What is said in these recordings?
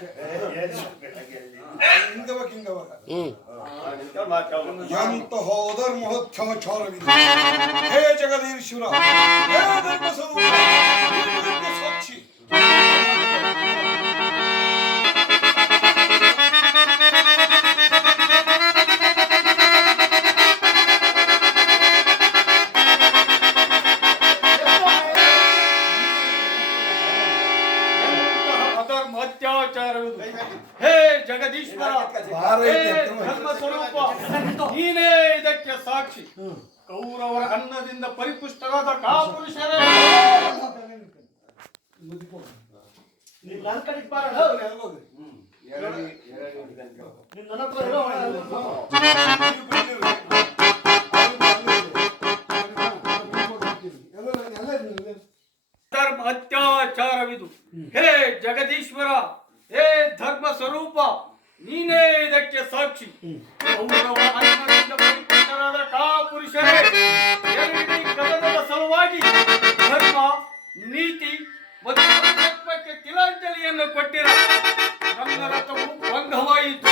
ನೀವು ಹಾ ಹಿಂಗವಾಗ ಹಿಂಗವಾಗ ಎಂತಹ ಧರ್ಮೋತ್ಸವಚಾರವಿದೆ ಹೇ ಜಗದೀಶ್ವರ ಹೇ ಧರ್ಮ ಅತ್ಯಾಚಾರವಿದು ಹೇ ಜಗದೀಶ್ವರ ಹೇ ಧರ್ಮ ಸ್ವರೂಪ ನೀನೇ ಇದಕ್ಕೆ ಸಾಕ್ಷಿ. ಕೌರವರ ಅನ್ನದಿಂದ ಪರಿಪುಷ್ಟರಾದ ಕಾಪುರುಷರೇ ನೀನ್ ನನ್ ಕಡೆಗ್ ಬಾರಣ. ನೀನ್ ನನ್ನ ಹತ್ರ ಇರೋ. ಧರ್ಮ ಅತ್ಯಾಚಾರವಿದು ಹೇ ಜಗದೀಶ್ವರ ಹೇ ಧರ್ಮ ಸ್ವರೂಪ ನೀನೇ ಇದಕ್ಕೆ ಸಾಕ್ಷಿ. ಸಲುವಾಗಿ ಧರ್ಮ ನೀತಿ ಮತ್ತು ತಿಲಾಂಜಲಿಯನ್ನು ಕೊಟ್ಟಿರ. ನಮ್ಮ ರಥವು ಭಂಗವಾಯಿತು.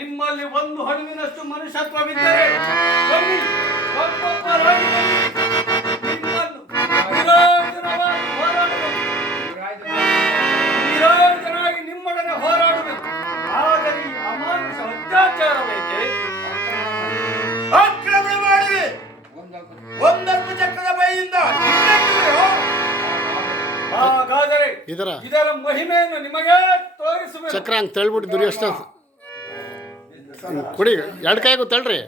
ನಿಮ್ಮಲ್ಲಿ ಒಂದು ಹಣುವಿನಷ್ಟು ಮನುಷ್ಯತ್ವವಿದ್ದರೆ ನಿಮ್ಮೊಡನೆ ಹೋರಾಡುವೆನು ಆದರೆ ಈ ಅಮಾನುಷ ಅತ್ಯಾಚಾರ ಬೇಕೆ ಆಕ್ರಮಣ ಮಾಡಿದೆ. ಒಂದರ್ಪ ಚಕ್ರದ ಬೈಯಿಂದ ಹಾಗಾದರೆ ಇದರ ಇದರ ಮಹಿಮೆಯನ್ನು ನಿಮಗೆ ತೋರಿಸಬೇಕು ಚಕ್ರ ಅಂತ ಹೇಳ್ಬಿಟ್ಟು ದುರ್ಯೋಷ್ಟ ಕುಡಿ ಎರಡು ಕೈ ತಳ್ರಿ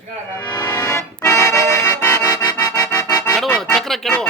ಕೆಡವ ಚಕ್ರ ಕೆಡವ.